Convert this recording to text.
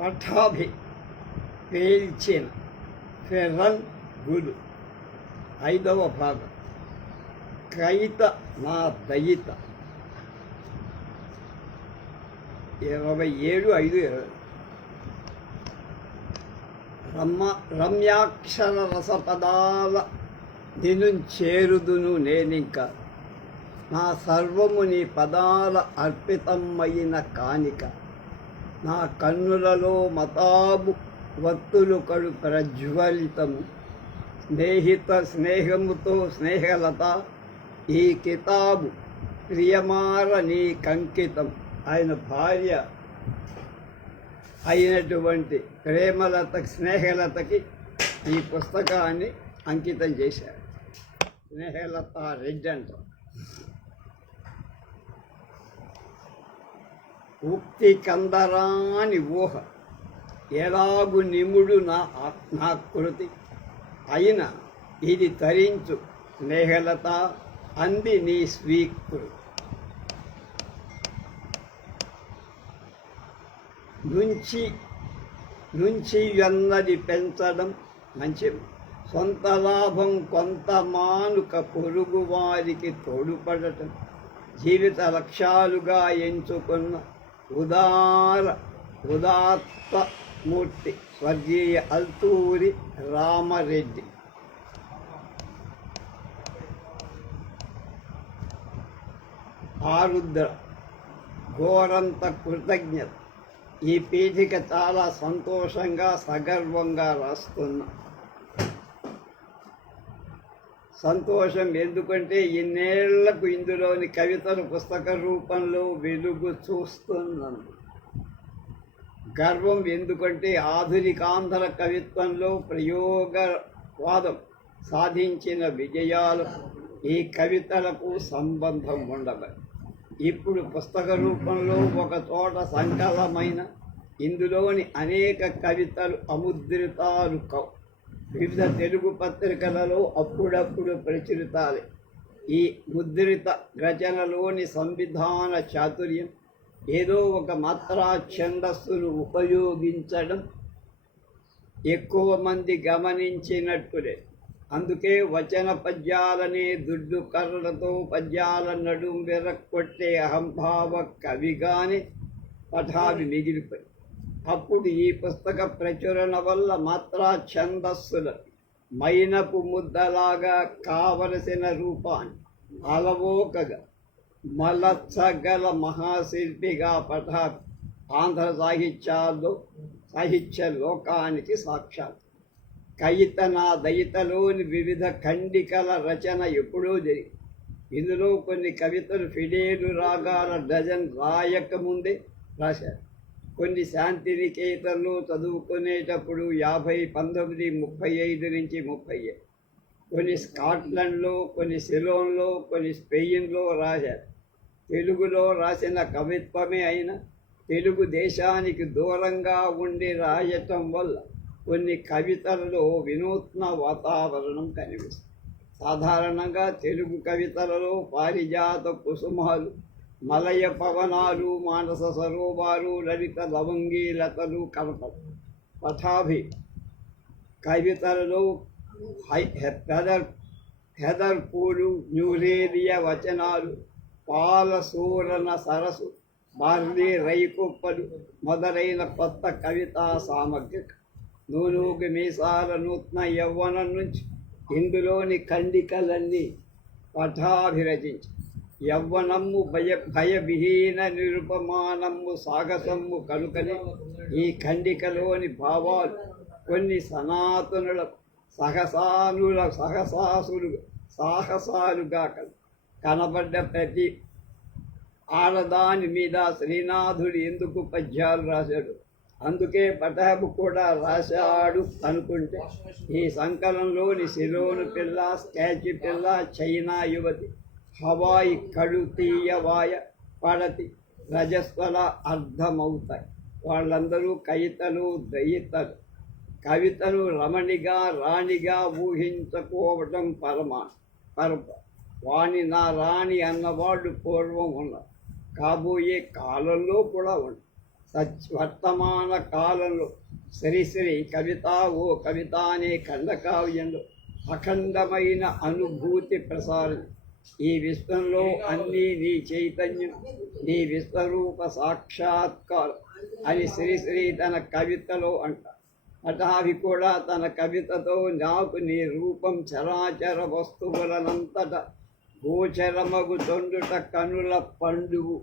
పఠాభి పేల్చిన Ferran గురు ఐదవ భాగం. క్రైత నా దయిత. ఇరవై ఏడు ఐదు ఇరవై. రమ్మ రమ్యాక్షర రసపదాల నిను చేరుదును నేనింక. నా సర్వము నీ పదాల అర్పితమైన కానిక. నా కన్నులలో మతాబు వత్తులు కడు ప్రజ్వలితము స్నేహిత స్నేహముతో స్నేహలత ఈ కితాబు ప్రియమార నీ కంకితం. ఆయన భార్య అయినటువంటి ప్రేమలత స్నేహలతకి ఈ పుస్తకాన్ని అంకితం చేశారు. స్నేహలత రెడ్డి అంటారు. ఉక్తి కందరాని ఊహ. ఎలాగు నిముడు నా ఆత్మాకృతి. నా కృతి అయిన ఇది తరించు స్నేహలత అంది నీ స్వీకృతి. నుంచి నుంచి అన్నది పెంచడం మంచి సొంత లాభం కొంత మానుక పొరుగు వారికి తోడుపడటం. జీవిత లక్ష్యాలుగా ఎంచుకున్న ఉదార ఉదాత్త మూర్తి స్వర్గీయ అల్తూరి రామరెడ్డి. ఆరుద్ర ఘోరంత కృతజ్ఞత. ఈ పీఠిక చాలా సంతోషంగా సగర్వంగా రాస్తున్నా సంతోషం ఎందుకంటే ఇన్నేళ్ళకు ఇందులోని కవితలు పుస్తక రూపంలో వెలుగు చూస్తున్నాను గర్వం ఎందుకంటే ఆధునికాంధ్ర కవిత్వంలో ప్రయోగవాదం సాధించిన విజయాలు ఈ కవితలకు సంబంధం ఉండదు ఇప్పుడు పుస్తక రూపంలో ఒక చోట సంకలమైన ఇందులోని అనేక కవితలు అముద్రితాలు కవు వివిధ తెలుగు పత్రికలలో అప్పుడప్పుడు ప్రచురితాలి. ఈ ముద్రిత రచనలోని సంవిధాన చాతుర్యం ఏదో ఒక మాత్రా ఛందస్సును ఉపయోగించడం ఎక్కువ మంది గమనించినట్టులే. అందుకే వచన పద్యాలనే దుడ్డు కర్రలతో పద్యాల నడుం వెరక్కొట్టే అహంభావ కవిగానే పఠావి మిగిలిపోయి. అప్పుడు ఈ పుస్తక ప్రచురణ వల్ల మాత్రా ఛందస్సుల. మైనపు ముద్దలాగా కావలసిన రూపాన్ని అలవోకగా మలత్సగల మహాశిల్పిగా పఠా ఆంధ్ర సాహిత్యాల్లో సాహిత్య లోకానికి సాక్షాత్. కయితన దయితలోని వివిధ ఖండికల రచన ఎప్పుడూ జరిగి ఇందులో కొన్ని కవితలు ఫిడేలు రాగాల డజన్ రాయకముందే రాశారు. కొన్ని శాంతినికేతన్లు చదువుకునేటప్పుడు యాభై పంతొమ్మిది ముప్పై ఐదు నుంచి ముప్పై కొన్ని స్కాట్లాండ్లో కొన్ని సిలోన్లో కొన్ని స్పెయిన్లో రాశారు. తెలుగులో రాసిన కవిత్వమే అయినా తెలుగు దేశానికి దూరంగా ఉండి రాయటం వల్ల కొన్ని కవితలలో వినూత్న వాతావరణం కనిపిస్తుంది. సాధారణంగా తెలుగు కవితలలో పారిజాత కుసుమాలు మలయ పవనాలు మానస సరోవారు లలిత లవంగి లతలు కనపడు పఠాభి కవితలలో హై హెదర్ హెదర్ పూలు న్యూరేలియ వచనాలు పాలసూరణ సరస్సు బార్లీ రైకుప్పలు మొదలైన కొత్త కవితా సామగ్రి. నూనూగు మీసాల నూత్న యవ్వనం నుంచి ఇందులోని కండికలన్నీ పఠాభిరచించి యవ్వనమ్ము భయ భయవిహీన నిరుపమానమ్ము సాగసమ్ము కనుకని ఈ ఖండికలోని భావాలు కొన్ని సనాతనుల సహసానుల సహసాసులు సాహసాలుగా కనబడ్డ ప్రతి ఆడదాని మీద శ్రీనాథుడు ఎందుకు పద్యాలు రాశాడు? అందుకే పటాబు కూడా రాశాడు అనుకుంటే ఈ సంకలంలోని సిలోను పిల్ల స్టాచ్యూ పిల్ల చైనా యువతి హవాయి కడుతీయవాయ పడతి రజస్వల అర్థమవుతాయి వాళ్ళందరూ కవితలు దయితలు కవితలు రమణిగా రాణిగా ఊహించుకోవటం పరమా పరప వాణి నా రాణి అన్నవాళ్ళు పూర్వం ఉన్నారు. కాబోయే కాలంలో కూడా ఉంది సచ్ వర్తమాన కాలంలో శ్రీశ్రీ కవిత ఓ కవిత అనే ఖండకావ్యంలో అఖండమైన అనుభూతి ప్రసారం ఈ విశ్వంలో అన్నీ నీ చైతన్యం నీ విశ్వరూప సాక్షాత్కారం అని శ్రీశ్రీ తన కవితలో అంట. అటావి కూడా తన కవితతో నాకు నీ రూపం చరాచర వస్తువులనంతట గోచరమగు తొండుట కనుల పండువు